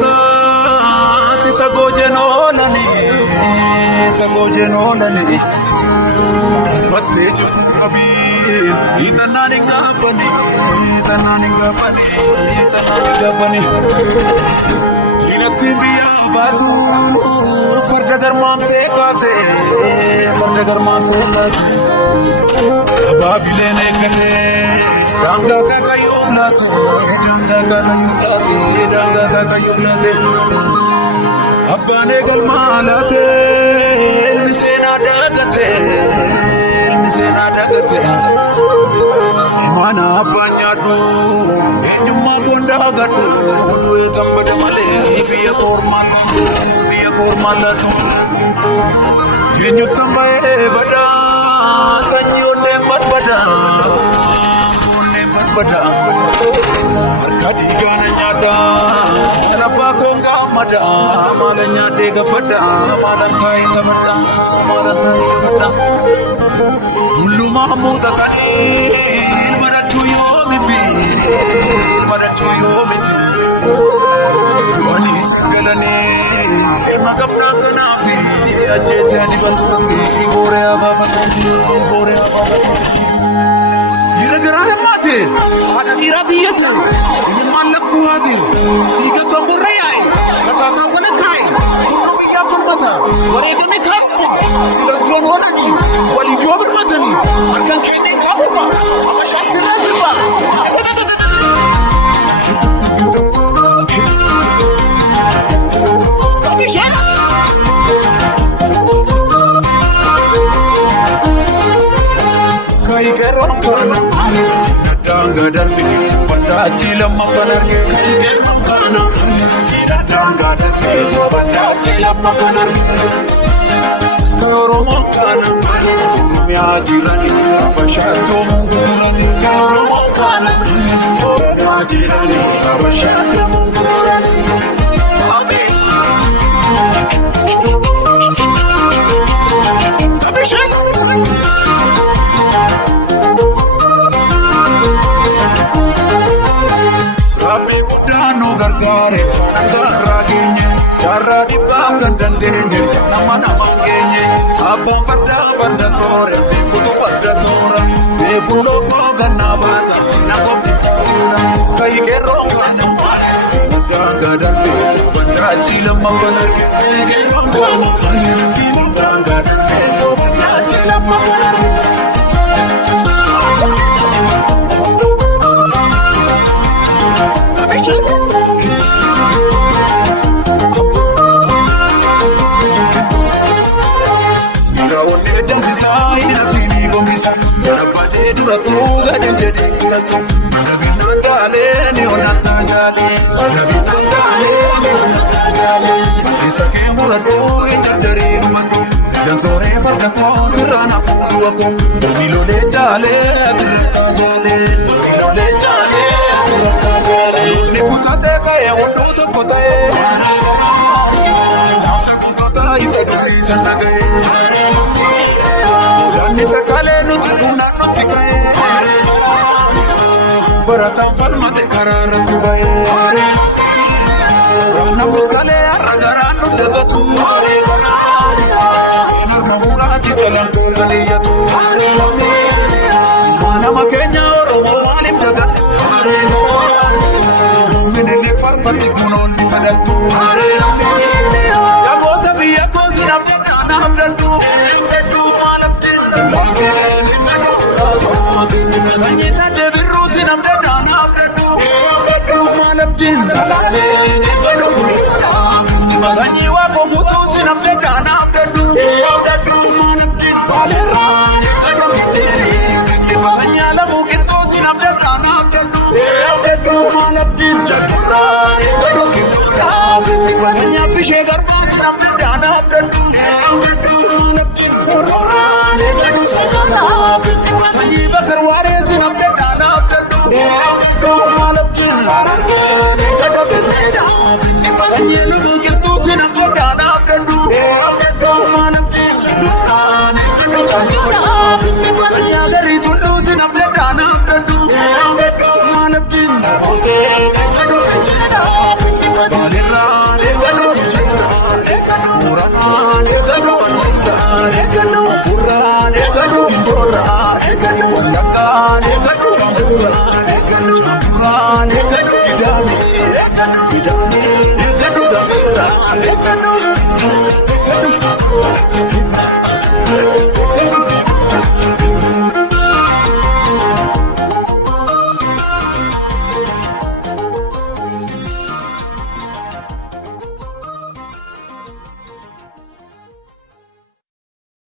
keessatti sagoojen oolani battee jibbuu qabii hiixannaan hin gabbani diinatti biyyaa baasuun farda garmaamsee kaasee abaabileen eeggatee daangaa kaakayyuun laate abbaan eegalmaa laate ilmi seenaa dagate imaana abbaan nyaadhu eenyummaa gondaa gadhu du'ee tambada malee biyya koormaan laatu eenyuttan ba'ee badaa sanyii onneen barbada harka dhiigaana nyaadhaa abbaa koon gammada maala nyaadhee gabbadha maalan taa'ee taphadha tullumaa muuxatanii ilma dachuu yoomifi du'anii singalanii ilma qabnaan kanaafi ajjeesee adibatuufi booree abaafatu dhiira garaa nammaate haadha dhiiraa tiyyate ilmaan lakkuu haate dhiiga tomborra yaa'e rasaasaan wala kaa'e humna biyyaa falmata wareegame kaa'uma dargaggoon oolanii waliif yoo birmatanii harkaan kenneen kaa'uma abashaan sirraa sirba Kaigeron kana danga darbi banda chila mafanarge kaigeron kana danga darbi banda chila mafanarge kaoromo kana mya jirani abashato mungurani kaoromo kana mya jirani abashato mungurani gargaare garraa geenye jaarraa dhibbaaf kan dandeenye nama mangeenye abbaan farda soore beekutu farda soora beekuu lookoo gannaa baasa na qophiisa kaigeerroon kana daangaa darbe bandiraa ciilamma banarge kaigeerroon kana daangaa darbe bandiraa ciilamma banarge Darabate duratu gadi jadi tatu, darabinaan daalee ni onata jaali, isa kee muratu injarjari matu, dan sore farda koo sirraan hafuudhu ako, miilolee jaalee atirratti jaalee, ni kutatee ka'ee hunduu tokko ta'ee, naamsa kutotaa isa durii sana ga'ee. Sakalee nuti duunaan nuti ka'ee barataan falmate karaa irratti ba'ee namus kalee har'a garaan nu dagatu seenaa namuuraati jalaan tola niyyatu nama keenya Oromoo maaliif dagatu minilik falmatti kunoon ni kadhattu yagoota biyya koo sin abdadhaa na abdadhu Kanyisa debiru sinam dadang abdadu malap jin salale